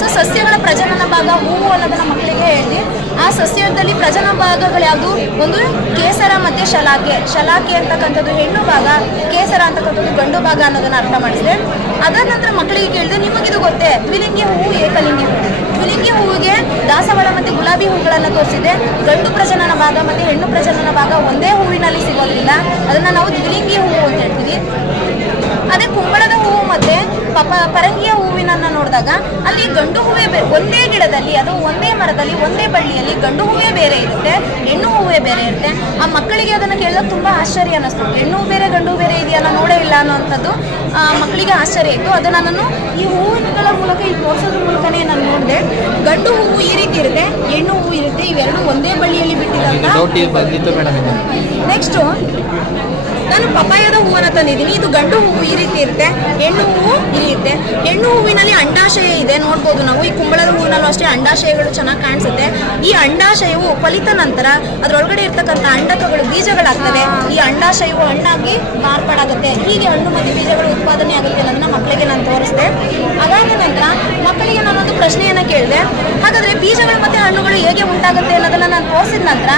ಸೊ ಸಸ್ಯಗಳ ಪ್ರಜನನ ಭಾಗ ಹೂವು ಅನ್ನೋದನ್ನು ಮಕ್ಕಳಿಗೆ ಹೇಳಿ, ಆ ಸಸ್ಯದಲ್ಲಿ ಪ್ರಜನನ ಭಾಗಗಳು ಯಾವುದು, ಒಂದು ಕೇಸರ ಮತ್ತು ಶಲಾಕೆ. ಶಲಾಕೆ ಅಂತಕ್ಕಂಥದ್ದು ಹೆಣ್ಣು ಭಾಗ, ಕೇಸರ ಅಂತಕ್ಕಂಥದ್ದು ಗಂಡು ಭಾಗ ಅನ್ನೋದನ್ನು ಅರ್ಥ ಮಾಡಿಸಿದೆ. ಅದಾದ ನಂತರ ಮಕ್ಕಳಿಗೆ ಕೇಳಿದೆ, ನಿಮಗಿದು ಗೊತ್ತೇ ದ್ವಿಲಿಂಗಿ ಹೂವು, ಏಕಲಿಂಗಿ ಹೂವು. ದ್ವಿಲಿಂಗಿ ಹೂವಿಗೆ ದಾಸವಾಳ ಮತ್ತು ಗುಲಾಬಿ ಹೂಗಳನ್ನು ತೋರಿಸಿದೆ. ಗಂಡು ಪ್ರಜನನ ಭಾಗ ಮತ್ತು ಹೆಣ್ಣು ಪ್ರಜನನ ಭಾಗ ಒಂದೇ ಹೂವಿನಲ್ಲಿ ಸಿಗೋದ್ರಿಂದ ಅದನ್ನು ನಾವು ದ್ವಿಲಿಂಗಿ ಹೂವು ಅಂತ ಹೇಳ್ತೀವಿ. ಅದೇ ಕುಂಬಳದ ಹೂವು ಮತ್ತು ಪರಂಗಿಯ ಹೂವಿನನ್ನು ನೋಡಿದಾಗ ಅಲ್ಲಿ ಗಂಡು ಹೂವೇ ಒಂದೇ ಗಿಡದಲ್ಲಿ, ಅದು ಒಂದೇ ಮರದಲ್ಲಿ ಒಂದೇ ಬಳ್ಳಿಯಲ್ಲಿ ಗಂಡು ಹೂವೇ ಬೇರೆ ಇರುತ್ತೆ, ಹೆಣ್ಣು ಹೂವೇ ಬೇರೆ ಇರುತ್ತೆ. ಆ ಮಕ್ಕಳಿಗೆ ಅದನ್ನು ಕೇಳಿದಾಗ ತುಂಬ ಆಶ್ಚರ್ಯ ಅನ್ನಿಸ್ತು. ಹೆಣ್ಣು ಬೇರೆ ಗಂಡು ಬೇರೆ ಇದೆಯಲ್ಲ, ನೋಡೇ ಇಲ್ಲ ಅನ್ನೋವಂಥದ್ದು ಮಕ್ಕಳಿಗೆ ಆಶ್ಚರ್ಯ ಇತ್ತು. ಅದನ್ನು ನಾನು ಈ ಹೂವುಗಳ ಮೂಲಕ ಇಲ್ಲಿ ತೋರಿಸೋದ್ರ ಮೂಲಕನೇ ನಾನು ನೋಡಿದೆ. ಗಂಡು ಹೂವು ಈ ರೀತಿ ಇರುತ್ತೆ, ಹೆಣ್ಣು ಹೂವು ಇರುತ್ತೆ, ಇವೆರಡು ಒಂದೇ ಬಳ್ಳಿಯಲ್ಲಿ ಬಿಟ್ಟಿದಂತ. ನೆಕ್ಸ್ಟು ನಾನು ಪಪಾಯದ ಹೂವನ್ನು ತಂದಿದ್ದೀನಿ. ಇದು ಗಂಡು ಹೂವು ಈ ರೀತಿ ಇರುತ್ತೆ, ಹೆಣ್ಣು ಹೂವು ಇರುತ್ತೆ. ಹೆಣ್ಣು ಹೂವಿನಲ್ಲಿ ಅಂಡಾಶಯ ಇದೆ, ನೋಡ್ಬೋದು ನಾವು. ಈ ಕುಂಬಳದ ಹೂವಿನಲ್ಲೂ ಅಷ್ಟೇ ಅಂಡಾಶಯಗಳು ಚೆನ್ನಾಗಿ ಕಾಣಿಸುತ್ತೆ. ಈ ಅಂಡಾಶಯವು ಫಲಿತ ನಂತರ ಅದರೊಳಗಡೆ ಇರ್ತಕ್ಕಂಥ ಅಂಡಕಗಳು ಬೀಜಗಳಾಗ್ತವೆ. ಈ ಅಂಡಾಶಯವು ಹಣ್ಣಾಗಿ ಮಾರ್ಪಾಡಾಗುತ್ತೆ. ಹೀಗೆ ಹಣ್ಣು ಮತ್ತು ಬೀಜಗಳು ಉತ್ಪಾದನೆ ಆಗುತ್ತೆ ಅನ್ನೋದನ್ನ ಮಕ್ಕಳಿಗೆ ನಾನು ತೋರಿಸಿದೆ. ಅದಾದ ನಂತರ ಮಕ್ಕಳಿಗೆ ನಾನೊಂದು ಪ್ರಶ್ನೆಯನ್ನು ಕೇಳಿದೆ. ಹಾಗಾದರೆ ಬೀಜಗಳು ಮತ್ತು ಹಣ್ಣುಗಳು ಹೇಗೆ ಉಂಟಾಗುತ್ತೆ ಅನ್ನೋದನ್ನು ನಾನು ತೋರಿಸಿದ ನಂತರ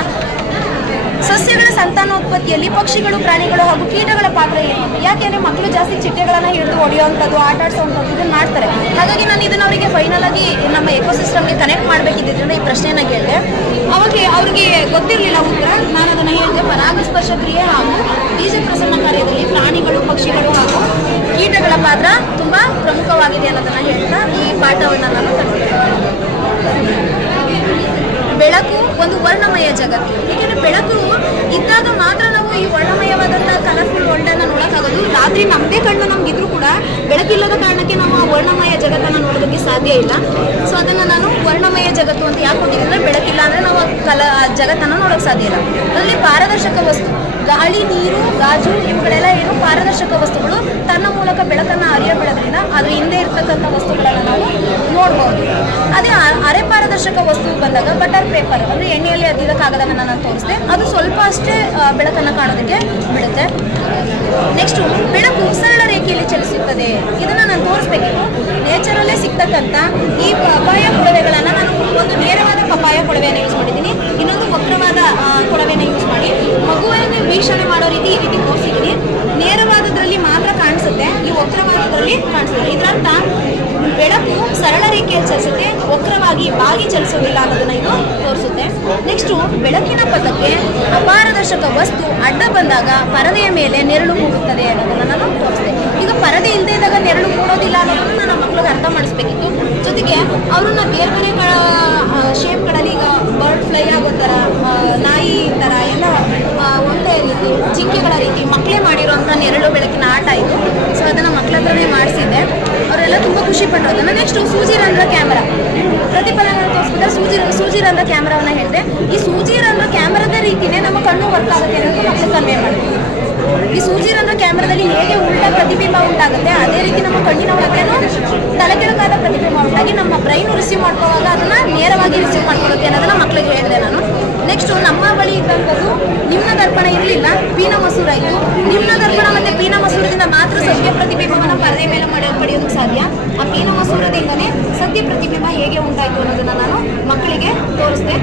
ಸಸ್ಯಗಳ ಸಂತಾನೋತ್ಪತ್ತಿಯಲ್ಲಿ ಪಕ್ಷಿಗಳು, ಪ್ರಾಣಿಗಳು ಹಾಗೂ ಕೀಟಗಳ ಪಾತ್ರ ಏನು? ಯಾಕೆಂದರೆ ಮಕ್ಕಳು ಜಾಸ್ತಿ ಚಿಟ್ಟೆಗಳನ್ನು ಹಿಡಿದು ಹೊಡೆಯುವಂಥದ್ದು, ಆಟ ಆಡಿಸೋವಂಥದ್ದು ಇದನ್ನು ಮಾಡ್ತಾರೆ. ಹಾಗಾಗಿ ನಾನು ಇದನ್ನು ಅವರಿಗೆ ಫೈನಲ್ ಆಗಿ ನಮ್ಮ ಎಕೋಸಿಸ್ಟಮ್ಗೆ ಕನೆಕ್ಟ್ ಮಾಡಬೇಕಿದ್ದರಿಂದ ಈ ಪ್ರಶ್ನೆಯನ್ನು ಕೇಳಿದೆ. ಅವಾಗ ಅವ್ರಿಗೆ ಗೊತ್ತಿರಲಿಲ್ಲ ಉತ್ತರ. ನಾನು ಅದನ್ನು ಹೇಳಿದೆ, ಪರಾಗಸ್ಪರ್ಶ ಕ್ರಿಯೆ ಹಾಗೂ ಬೀಜ ಪ್ರಸರಣ ಕಾರ್ಯದಲ್ಲಿ ಪ್ರಾಣಿಗಳು, ಪಕ್ಷಿಗಳು ಹಾಗೂ ಕೀಟಗಳ ಪಾತ್ರ ತುಂಬ ಪ್ರಮುಖವಾಗಿದೆ ಅನ್ನೋದನ್ನು ಹೇಳ್ತಾ ಈ ಪಾಠವನ್ನು ನಾನು ಕಲಿತೆ. ಬೆಳಕು ಒಂದು ವರ್ಣಮಯ ಜಗತ್ತು. ಏಕೆಂದರೆ ಬೆಳಕು ಇದ್ದಾಗ ಮಾತ್ರ ನಾವು ಈ ವರ್ಣಮಯವಾದಂಥ ಕಲರ್ಫುಲ್ ವರ್ಲ್ಡನ್ನು ನೋಡೋಕ್ಕಾಗೋದು. ರಾತ್ರಿ ನಮ್ಮದೇ ಕಣ್ಣು ನಮಗಿದ್ರೂ ಕೂಡ ಬೆಳಕಿಲ್ಲದ ಕಾರಣಕ್ಕೆ ನಾವು ಆ ವರ್ಣಮಯ ಜಗತ್ತನ್ನು ನೋಡೋದಕ್ಕೆ ಸಾಧ್ಯ ಇಲ್ಲ. ಸೊ ಅದನ್ನು ನಾನು ವರ್ಣಮಯ ಜಗತ್ತು ಅಂತ ಯಾಕೆ ಕೊಟ್ಟಿದ್ದೀನಿ ಅಂದರೆ ಬೆಳಕಿಲ್ಲ ಅಂದರೆ ನಾವು ಆ ಜಗತ್ತನ್ನು ನೋಡೋಕ್ಕೆ ಸಾಧ್ಯ ಇಲ್ಲ. ಅದರಲ್ಲಿ ಪಾರದರ್ಶಕ ವಸ್ತು, ಗಾಳಿ, ನೀರು, ಗಾಜು ಇವುಗಳೆಲ್ಲ ಏನು ಪಾರದರ್ಶಕ ವಸ್ತುಗಳು ತನ್ನ ಮೂಲಕ ಬೆಳಕನ್ನು ಹರಿಯಬಿಡೋದ್ರಿಂದ ಅದ್ರ ಹಿಂದೆ ಇರ್ತಕ್ಕಂಥ ವಸ್ತುಗಳನ್ನು ನಾವು ನೋಡ್ಬೋದು. ಅದೇ ಅರೆ ಪಾರದರ್ಶಕ ವಸ್ತು ಬಂದಾಗ ಬಟರ್ ಪೇಪರ್ ಅಂದರೆ ಎಣ್ಣೆಯಲ್ಲಿ ಅದ್ದಿದ ಕಾಗದವನ್ನು ನಾನು ತೋರಿಸಿದೆ, ಅದು ಸ್ವಲ್ಪ ಅಷ್ಟೇ ಬೆಳಕನ್ನು ಕಾಣೋದಕ್ಕೆ ಬಿಡುತ್ತೆ. ನೆಕ್ಸ್ಟು ಬೆಳಕು ಸರಳ ರೇಖೆಯಲ್ಲಿ ಚಲಿಸುತ್ತದೆ. ಇದನ್ನು ನಾನು ತೋರಿಸ್ಬೇಕಿತ್ತು. ನೇಚರಲ್ಲೇ ಸಿಗ್ತಕ್ಕಂಥ ಈ ಪಪಾಯ ಕೊಳವೆಗಳನ್ನು ನಾನು ಒಂದು ನೇರವಾದ ಪಪಾಯ ಕೊಳವೆಯನ್ನು ಯೂಸ್ ಮಾಡಿದ್ದೀನಿ, ಇನ್ನೊಂದು ವಕ್ರವಾದ ಕೊಳವೆಯನ್ನು ಯೂಸ್ ಮಾಡಿ ಮಗುವನ್ನು ವೀಕ್ಷಣೆ ಮಾಡೋ ರೀತಿ ಈ ರೀತಿ ತೋರಿಸಿದ್ದೀನಿ. ನೇರವಾದದ್ರಲ್ಲಿ ಮಾತ್ರ ಕಾಣಿಸುತ್ತೆ, ಈ ವಕ್ರವಾದದ್ರಲ್ಲಿ ಕಾಣಿಸುತ್ತೆ. ಇದರರ್ಥ ಬೆಳಕು ಸರಳ ರೇಖೆಯಲ್ಲಿ ಚಲಿಸುತ್ತೆ, ವಕ್ರವಾಗಿ ಬಾಗಿ ಚಲಿಸೋದಿಲ್ಲ ಅನ್ನೋದನ್ನ ಇದು ತೋರಿಸುತ್ತೆ. ನೆಕ್ಸ್ಟು ಬೆಳಕಿನ ಪಥಕ್ಕೆ ಅಪಾರದರ್ಶಕ ವಸ್ತು ಅಡ್ಡ ಬಂದಾಗ ಪರದೆಯ ಮೇಲೆ ನೆರಳು ಮೂಡುತ್ತದೆ ಅನ್ನೋದನ್ನ ನಾನು ತೋರಿಸಿದೆ. ಈಗ ಪರದೆ ಇಲ್ಲದೆ ಇದ್ದಾಗ ನೆರಳು ಮೂಡೋದಿಲ್ಲ ಅನ್ನೋದನ್ನು ನಾನು ಮಕ್ಕಳಿಗೆ ಅರ್ಥ ಮಾಡಿಸ್ಬೇಕಿತ್ತು. ಜೊತೆಗೆ ಅವ್ರನ್ನ ಬೇರೆ ಬೇರೆ ಶೇಪ್ಗಳಲ್ಲಿ, ಈಗ ಬರ್ಡ್ ಫ್ಲೈ ಆಗೋ ಥರ, ನಾಯಿ ಥರ ಎಲ್ಲ ಒಂದೇ ರೀತಿ, ಜಿಂಕೆಗಳ ರೀತಿ ಮಕ್ಕಳೇ ಮಾಡಿರೋಂಥ ನೆರಳು ಬೆಳಕಿನ ಆಟ ಇದು. ಸೊ ಅದನ್ನು ಮಕ್ಕಳ ಹತ್ರನೇ ಮಾಡಿಸಿದ್ದೆ, ಅವರೆಲ್ಲ ತುಂಬ ಖುಷಿ ಪಟ್ಟಿರೋದನ್ನು. ನೆಕ್ಸ್ಟು ಸೂಜಿ ರಂಧ್ರ ಕ್ಯಾಮರಾ ಪ್ರತಿಫಲನ ತೋರಿಸ್ಬಿಟ್ರೆ ಸೂಜಿ ರಂಧ್ರ ಕ್ಯಾಮ್ರಾವನ್ನು ಹೇಳಿದೆ. ಈ ಸೂಜಿ ರಂಧ್ರ ಕ್ಯಾಮ್ರಾದ ರೀತಿಯೇ ನಮ್ಮ ಕಣ್ಣು ವರ್ಕ್ ಆಗುತ್ತೆ ಅನ್ನೋದು ಮಕ್ಕಳು ಕನ್ವೆ ಮಾಡಿದೆ. ಈ ಸೂಜಿ ರಂಧ್ರ ಕ್ಯಾಮ್ರಾದಲ್ಲಿ ಹೇಗೆ ಉಲ್ಟಾ ಪ್ರತಿಬಿಂಬ ಉಂಟಾಗುತ್ತೆ ಅದೇ ರೀತಿ ನಮ್ಮ ಕಣ್ಣಿನ ಒಳಗಡೆನೂ ತಲೆಕೆಳಗಾದ ಪ್ರತಿಬಿಂಬ ಉಂಟಾಗಿ ನಮ್ಮ ಬ್ರೈನ್ ರಿಸೀವ್ ಮಾಡ್ಕೊಳ್ಳುವಾಗ ಅದನ್ನು ನೇರವಾಗಿ ರಿಸೀವ್ ಮಾಡ್ಕೊಳ್ಳುತ್ತೆ ಅನ್ನೋದನ್ನ ಮಕ್ಕಳಿಗೆ ಹೇಳಿದೆ ನಾನು. ನೆಕ್ಸ್ಟು ನಮ್ಮ ಬಳಿ ಇದ್ದಂಥದ್ದು ನಿಮ್ನ ದರ್ಪಣ ಇರಲಿಲ್ಲ, ಪೀನ ಮಸೂರ ಇತ್ತು. ನಿಮ್ನ ದರ್ಪಣ ಮತ್ತು ಪೀನ ಮಸೂರದಿಂದ ಮಾತ್ರ ಸತ್ಯ ಪ್ರತಿಬಿಂಬವನ್ನು ಪರದೆ ಮೇಲೆ ಪಡೆಯೋದಕ್ಕೆ ಸಾಧ್ಯ. ಆ ಪೀನ ಮಸೂರದಿಂದನೇ ಸತ್ಯ ಪ್ರತಿಬಿಂಬ ಹೇಗೆ ಉಂಟಾಯಿತು ಅನ್ನೋದನ್ನು ನಾನು ಮಕ್ಕಳಿಗೆ ತೋರಿಸಿದೆ.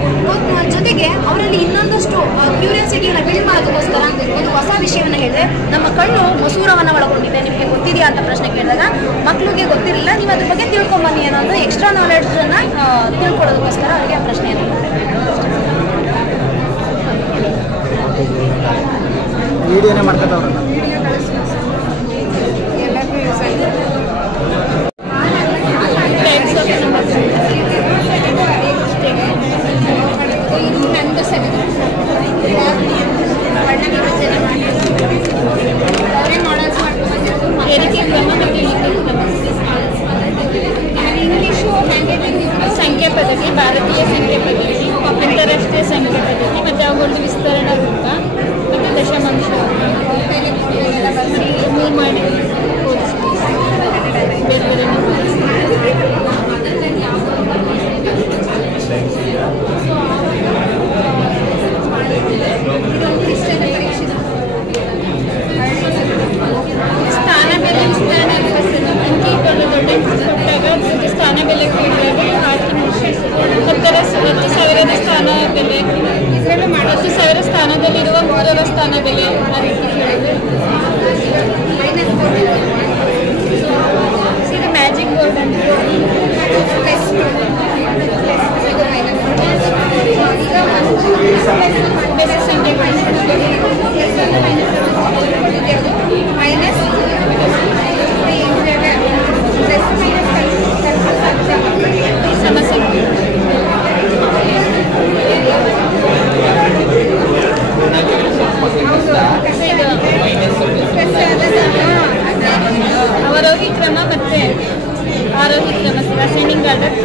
ಜೊತೆಗೆ ಅವರಲ್ಲಿ ಇನ್ನೊಂದಷ್ಟು ಕ್ಯೂರಿಯಾಸಿಟಿಯನ್ನು ಬಿಲ್ಡ್ ಮಾಡೋದಕ್ಕೋಸ್ಕರ ಒಂದು ಹೊಸ ವಿಷಯವನ್ನು ಹೇಳಿದೆ. ನಮ್ಮ ಕಣ್ಣು ಮಸೂರವನ್ನು ಒಳಗೊಂಡಿದೆ, ನಿಮಗೆ ಗೊತ್ತಿದೆಯಾ ಅಂತ ಪ್ರಶ್ನೆ ಕೇಳಿದಾಗ ಮಕ್ಕಳಿಗೆ ಗೊತ್ತಿರಲಿಲ್ಲ, ನೀವು ಅದ್ರ ಬಗ್ಗೆ ತಿಳ್ಕೊಂಬನ್ನಿ ಅನ್ನೋದು ಎಕ್ಸ್ಟ್ರಾ ನಾಲೆಡ್ಜನ್ನು ತಿಳ್ಕೊಳ್ಳೋದಕ್ಕೋಸ್ಕರ ಅವರಿಗೆ ಆ ಪ್ರಶ್ನೆಯನ್ನು ವಿಡಿಯೋನೇ ಮಾಡ್ಕೊತಾವ್ರಲ್ಲ. ಸಂಖ್ಯೆ ಪದ್ಧತಿ, ಭಾರತೀಯ ಸಂಖ್ಯೆ ಪದ್ಧತಿ, ಅಂತಾರಾಷ್ಟ್ರೀಯ ಸಂಖ್ಯೆ ಪದ್ಧತಿ ಮತ್ತು ಅವುಗಳದ್ದು ವಿಸ್ತರಣಾ ರೂಪ ಮತ್ತು ದಶಮಾಂಶ ಮೂವ್ ಮಾಡಿ ಬೇರೆ ಬೇರೆ ಸ್ಥಾನ ಬೆಲೆ ವಿಸ್ತರಣೆ ಅಂಕಿ ದೊಡ್ಡ ಕೊಟ್ಟಾಗ ಸ್ಥಾನ ಬೆಲೆ ಹತ್ತು ಸಾವಿರದ ಸ್ಥಾನ ಬೆಲೆ, 10,000 ಸ್ಥಾನದಲ್ಲಿರುವ 3ರ ಸ್ಥಾನ ಬೆಲೆ ಆ ರೀತಿ ಹೇಳಿದೆ. ಈಗ ಮ್ಯಾಜಿಕ್ ಬೋರ್ಡ್ ಅಂತ ಬೆಸ ಸಂಖ್ಯೆ ಸಮಸ್ಯೆ. ಅವರೋಹಿ ಕ್ರಮ ಮತ್ತು ಆರೋಹಿ ಕ್ರಮ, ಅಸೆಂಡಿಂಗ್ ಆರ್ಡರ್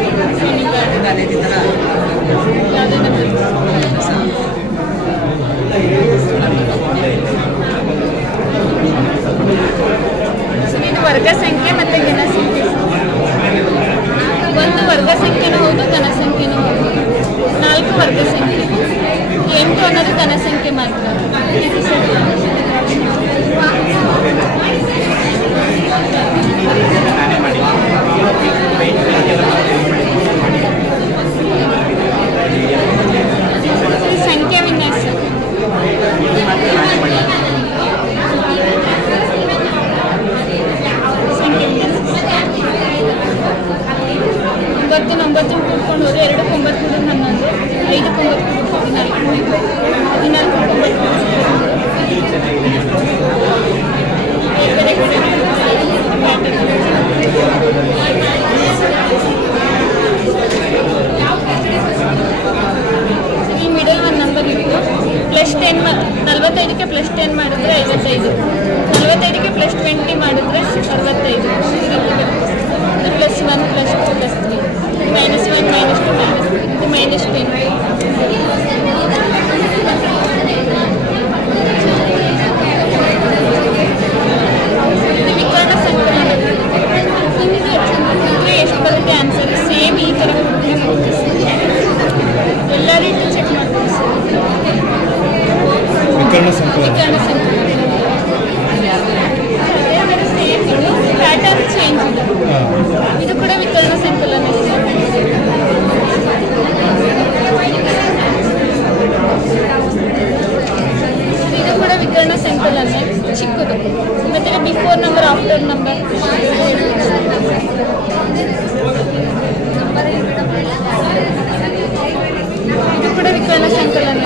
ಕರ್ಣ ಸಂಕಲನ.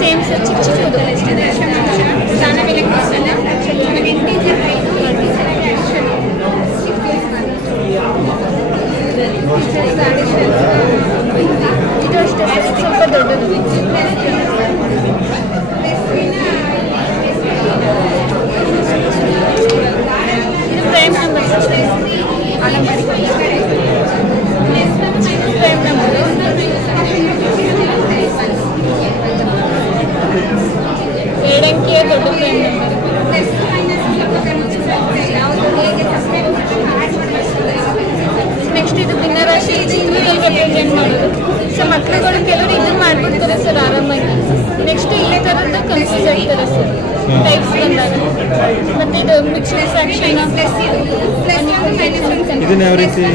ಸೇಮ್ ಸರ್ ಚಿಕ್ಕ ಚಿಕ್ಕದು. ಸ್ಥಾನ ವಿಲಕ್ಷಣ ಇದು ಅಷ್ಟೇ ಸ್ವಲ್ಪ ದೊಡ್ಡದು. ಇದು ಪ್ರೈಮ್ ನಂಬರ್. Prime number. ಎರಡಂಕಿಯ ದೊಡ್ಡ ಪ್ರೈಮ್ ನಂಬರ್. ನೆಕ್ಸ್ಟ್ ಇದು ಭಿನ್ನರಾಶಿ. ಇದು ಇಂಡಿವಿಜುವಲ್ ರೆಪ್ರೆಸೆಂಟ್ ಮಾಡೋದು. ಸೊ ಮಕ್ಕಳುಗಳು ಕೆಲವರು ಇದನ್ನು ಮಾಡ್ಬಿಡ್ತಾರೆ ಸರ್ ಆರಾಮಾಗಿ. ನೆಕ್ಸ್ಟ್ ಈ ಥರದ್ದು ಕನ್ಫ್ಯೂಸ್ ಆಗ್ತಾರೆ ಸರ್ ಟೈಪ್ಸ್ ಬಂದಾಗ. ಮತ್ತು ಇದು ಮಿಕ್ಸ್ಡ್ ಫ್ರಾಕ್ಷನ್. ಇದನ್ನ ಯಾವ ರೀತಿ 2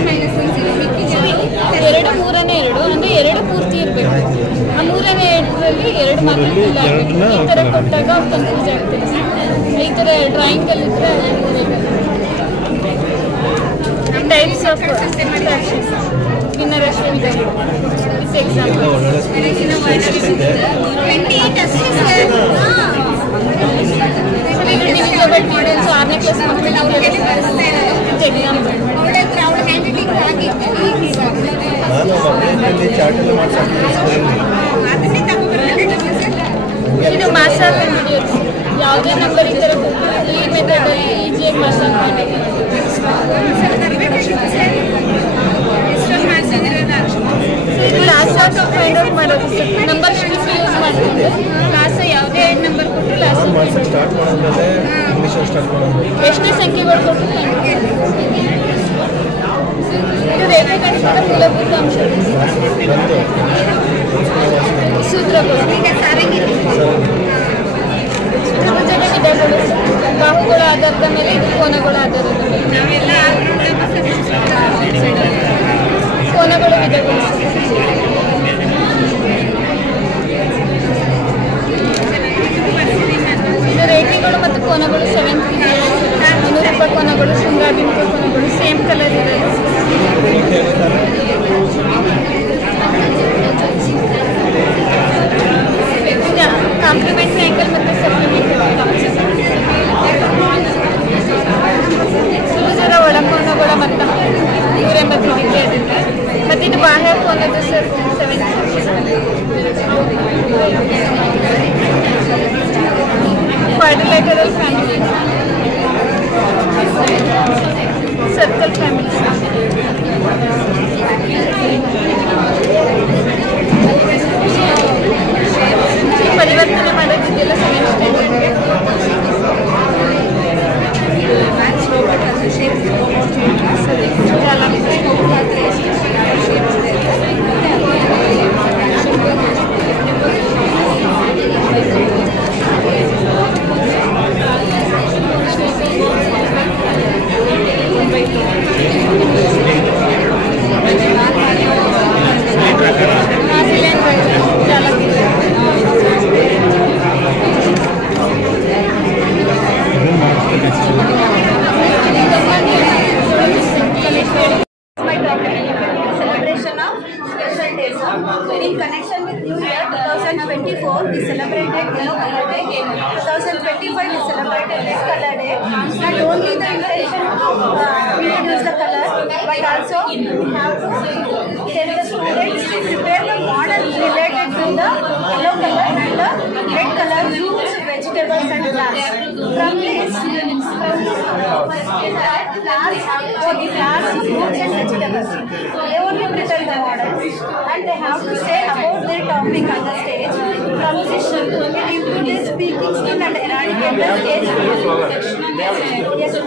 3ನೇ 2 ಅಂದರೆ 2 ಪೂರ್ತಿ ಇರಬೇಕು. ಆ 3ನೇ 2ರಲ್ಲಿ 2 ಮಾತ್ರ ಫಿಲ್ ಆಗಬೇಕು. ಈ ಥರ ಕೊಟ್ಟಾಗ ಅವ್ರು ಕನ್ಫ್ಯೂಸ್ ಆಗ್ತಾರೆ ಸರ್. ಈ ಥರ ಡ್ರಾಯಿಂಗಲ್ಲಿ ಇದ್ದರೆ ಟೈಪ್ಸ್ ಆಫ್ ಫ್ರಾಕ್ಷನ್ ಭಿನ್ನರಾಶಿ ವಿಧಾನ. This example. ಡಿವಿಜಬಲ್ ಮಾಡೆಲ್ಸ್ 6ನೇ ಕ್ಲಾಸ್ ಮಕ್ಕಳಿಗೆ ಎಕ್ಸಾಂಪಲ್. ಇದು ಮಾಸ್ ಆಫ್ ಇಂಟೀರಿಯರ್ಸ್. ಯಾವುದೇ ನಂಬರ್ ಈ ಥರ ಈ ಮೆಥಡಲ್ಲಿ ಈಸಿಯಾಗಿ ಮಾಸ್ ಆಫ್ ಮಾಡಿದ್ದೀವಿ. ಇದು ಲಾಸ್ಟ್ ಆಫ್ ಫೈಂಡ್ ಔಟ್ ಮಾಡೋದು ಸರ್. ನಂಬರ್ ಸ್ಟ್ರಿಪ್ ಯೂಸ್ ಮಾಡಿಕೊಂಡು ಲಾಸ್ಟ್ ಯಾವುದೇ 8 ನಂಬರ್ ಕೊಟ್ಟರು ಲಾಸ್ಟ್ ಎಷ್ಟೇ ಸಂಖ್ಯೆಗಳು ಕೊಟ್ಟರು. ಇದು ರೇಖಾಗಣಿತದ ಮೂಲಭೂತ ಅಂಶಗಳು. ಸೂತ್ರಗಳು. ತ್ರಿಭುಜದ ವಿಧಗಳು. ಬಾಹುಗಳ ಆಧಾರದ ಮೇಲೆ ಇದು ಕೋನಗಳ ಆಧಾರದ ಮೇಲೆ. ಕೋನಗಳ ವಿಧಗಳು. ಇದು ರೇಖೆಗಳು ಮತ್ತು ಕೋನಗಳು 7th ಅನುರೂಪ ಕೋನಗಳು, ಶೃಂಗಾಭಿಮುಖ ಕೋನಗಳು ಸೇಮ್ ಕಲರ್ ಇರೋದು. ಕಾಂಪ್ಲಿಮೆಂಟ್ರಿ ಆ್ಯಂಗಲ್ ಮತ್ತು ಸಪ್ಲಿಮೆಂಟರಿ. ತ್ರಿಭುಜದ ಒಳಕೋನಗಳ ಮೊತ್ತ 180 ಡಿಗ್ರಿ ಆಗುತ್ತೆ. ಮತ್ತು ಇದು ಬಾಹ್ಯ ಕೋನದ sir 7th. Quadrilateral family, circle family. ಪರಿವರ್ತನೆ ಮಾಡೋದಿದೆಯಲ್ಲ 7th ಸ್ಟ್ಯಾಂಡರ್ಡ್ಗೆ. In connection with New Year 2024, we celebrated Yellow Color Day. 2025, we celebrated Red Color Day. Not only the intention to introduce the color, but also we have to tell the students to prepare the model related to the yellow color and the red color fruits, vegetables and plants. From this, plants, fruits and vegetables. They only prepare the model and they have to say about their topic on the stage. From this, it improves speaking skill and eradicate the stage. Yes, so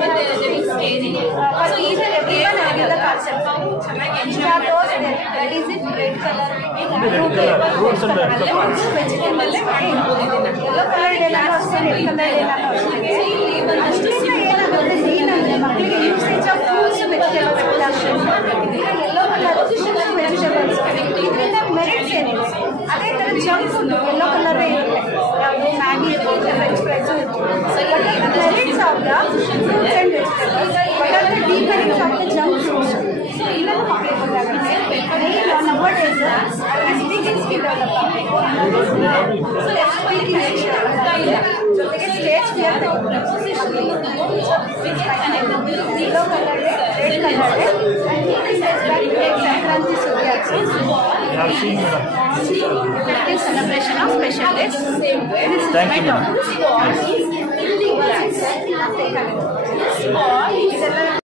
each and everyone will give the concept. These are those that is it red color, fruits and vegetables. Yellow color red color ಮಕ್ಕಳಿಗೆ usage of fruits vegetables yellow colour fruits vegetables ಇದರಿಂದ merits ಏನಿದೆ ಅದೇ ಥರ junk food yellow ಕಲರೇ ಇರುತ್ತೆ ಯಾವುದು Maggi ಇರುತ್ತೆ French fries ಇರುತ್ತೆ merits of the fruits and vegetables yellow color, red color, and it says back to Sankranti Sudyatsu. Effective celebration of special days. Thank you, ma'am.